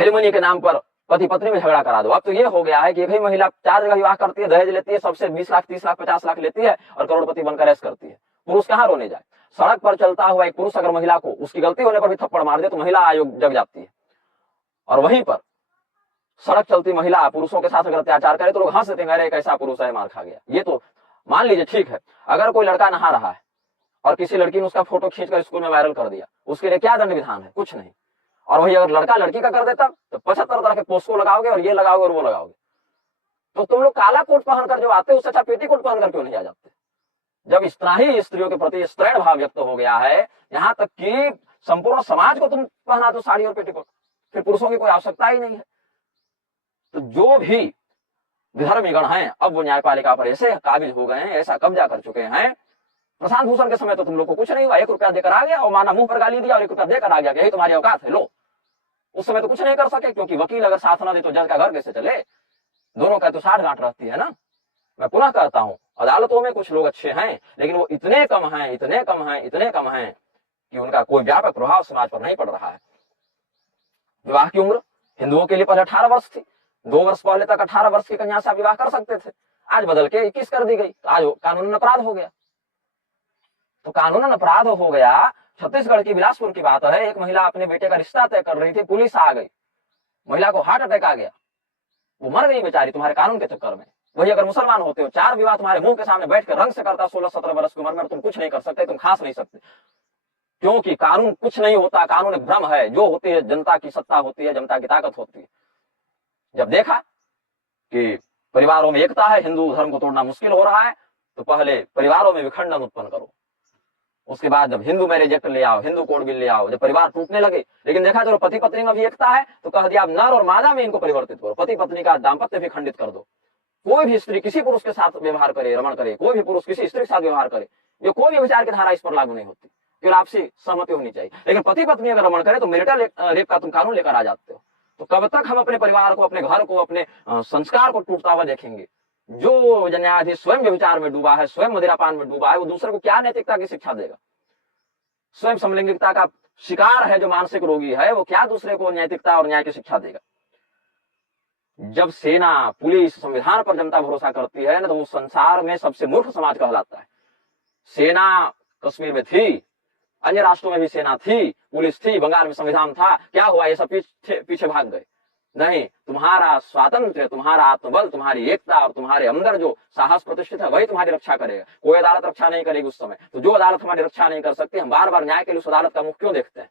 Alimony के नाम पर पति पत्नी में झगड़ा करा दो। अब तो ये हो गया है कि एक ही महिला 4 जगह विवाह करती है, दहेज लेती है, सबसे 20 लाख 30 लाख 50 लाख लेती है और करोड़पति बनकर ऐश करती है। पुरुष कहाँ रोने जाए। सड़क पर चलता हुआ एक पुरुष अगर महिला को उसकी गलती होने पर भी थप्पड़ मार दे तो महिला आयोग जग जाती है, और वहीं पर सड़क चलती महिला पुरुषों के साथ अगर अत्याचार करे तो लोग हंस देते हैं, अरे एक ऐसा पुरुष है मार खा गया। ये तो मान लीजिए ठीक है, अगर कोई लड़का नहा रहा है और किसी लड़की ने उसका फोटो खींचकर स्कूल में वायरल कर दिया, उसके लिए क्या दंड विधान है? कुछ नहीं। और वही अगर लड़का लड़की का कर देता तो 75 तरह के पोस्को लगाओगे और ये लगाओगे और वो लगाओगे। तो तुम लोग काला कोट पहनकर जो आते हो उससे अच्छा पेटी कोट पहनकर क्यों नहीं आ जाते? जब इस तरह ही स्त्रियों के प्रति स्त्रैण भाव व्यक्त हो गया है, यहाँ तक कि संपूर्ण समाज को तुम पहना दो साड़ी और पेटीकोट, फिर पुरुषों की कोई आवश्यकता ही नहीं है। तो जो भी विधर्मीगण हैं अब वो न्यायपालिका पर ऐसे काबिज हो गए हैं, ऐसा कब्जा कर चुके हैं। प्रशांत भूषण के समय तो तुम लोग को कुछ नहीं हुआ, 1 रुपया देकर आ गया और माना मुंह पर गाली दिया और 1 रुपया देकर आ गया, यही तुम्हारी औकात है, लो। उस समय तो कुछ नहीं कर सके, क्योंकि वकील अगर साथ ना दे तो जज का घर कैसे चले? दोनों का तो साठ गांठ रहती है ना। मैं पुनः कहता हूं, अदालतों में कुछ लोग अच्छे हैं, लेकिन वो इतने कम हैं, इतने कम हैं, इतने कम हैं कि उनका कोई व्यापक प्रभाव समाज पर नहीं पड़ रहा है। विवाह की उम्र हिंदुओं के लिए पहले 18 वर्ष थी। 2 वर्ष पहले तक 18 वर्ष की कन्या से विवाह कर सकते थे, आज बदल के 21 कर दी गई। आज कानूनन अपराध हो गया। तो कानूनन अपराध हो गया। छत्तीसगढ़ की बिलासपुर की बात है, एक महिला अपने बेटे का रिश्ता तय कर रही थी, पुलिस आ गई, महिला को हार्ट अटैक आ गया, वो मर गई बेचारी तुम्हारे कानून के चक्कर में। वही अगर मुसलमान होते हो, 4 विवाह तुम्हारे मुंह के सामने बैठकर रंग से करता 16-17 वर्ष की उम्र में, तुम कुछ नहीं कर सकते, तुम खास नहीं सकते, क्योंकि कानून कुछ नहीं होता। कानून एक भ्रम है। जो होती है जनता की सत्ता होती है, जनता की ताकत होती है। जब देखा कि परिवारों में एकता है, हिंदू धर्म को तोड़ना मुश्किल हो रहा है, तो पहले परिवारों में विखंडन उत्पन्न करो, उसके बाद जब हिंदू मैरिज एक्ट ले आओ, हिंदू कोड बिल ले आओ। जब परिवार टूटने लगे, लेकिन देखा चलो पति पत्नी में भी एकता है, तो कह दिया नर और मादा में इनको परिवर्तित करो, पति पत्नी का दाम्पत्य भी खंडित कर दो। कोई भी स्त्री किसी पुरुष के साथ व्यवहार करे, रमण करे, कोई भी पुरुष किसी स्त्री के साथ व्यवहार करे, ये कोई भी विचार की धारा इस पर लागू नहीं होती, फिर आपसी सहमति होनी चाहिए। लेकिन पति पत्नी अगर रमण करे तो मैरिटल रेप का तुम कानून लेकर आ जाते हो। तो कब तक हम अपने परिवार को, अपने घर को, अपने संस्कार को टूटता हुआ देखेंगे? जो न्यायाधीश स्वयं व्यभिचार में डूबा है, स्वयं मदिरापान में डूबा है, वो दूसरे को क्या नैतिकता की शिक्षा देगा? स्वयं समलैंगिकता का शिकार है जो मानसिक रोगी है, वो क्या दूसरे को नैतिकता और न्याय की शिक्षा देगा? जब सेना, पुलिस, संविधान पर जनता भरोसा करती है ना, तो वो संसार में सबसे मूर्ख समाज कहलाता है। सेना कश्मीर में थी, अन्य राष्ट्रों में भी सेना थी, पुलिस थी, बंगाल में संविधान था, क्या हुआ? ये सब पीछे भाग गए। नहीं, तुम्हारा स्वातंत्र, तुम्हारा आत्मबल, तुम्हारी एकता और तुम्हारे अंदर जो साहस प्रतिष्ठित है वही तुम्हारी रक्षा करेगा। कोई अदालत रक्षा नहीं करेगी उस समय। तो जो अदालत हमारी रक्षा नहीं कर सकती, हम बार बार न्याय के लिए उस अदालत का मुख क्यों देखते हैं?